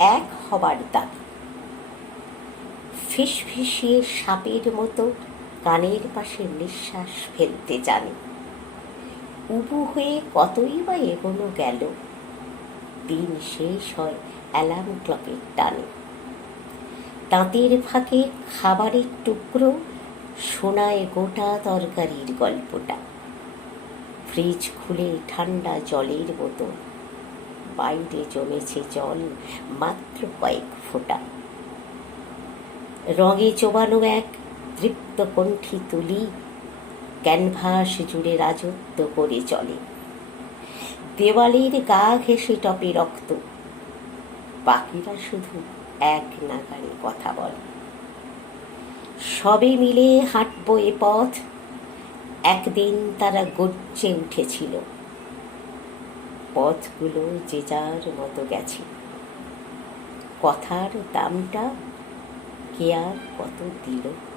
এক হবার দাবি ফিসফিসিয়ে সাপের মতো কানের পাশে নিঃশ্বাস ফেলতে জানে। উবু হয়ে কতই বা এগোনো গেল, দিন শেষ হয় অ্যালার্ম ক্লকের টানে। দাঁতের ফাঁকে খাবারের টুকরো শোনায় গোটা তরকারির গল্পটা। ফ্রিজ খুলে ঠান্ডা জলের বোতল। বাইরে জমেছে জল মাত্র কয়েক ফোঁটা। রঙে চোবানো এক তৃপ্ত কণ্ঠী তুলি, ক্যানভাস জুড়ে রাজত্ব করে চলে। দেওয়ালির গা ঘেঁষে টপে রক্ত, বাকিরা শুধু এক নাগারে কথা বলে। সবে মিলে হাঁটবো এ পথ, একদিন তারা গর্জে উঠেছিল। পথগুলো যে যার মতো গেছে। কথার দামটা কে আর কত দিল?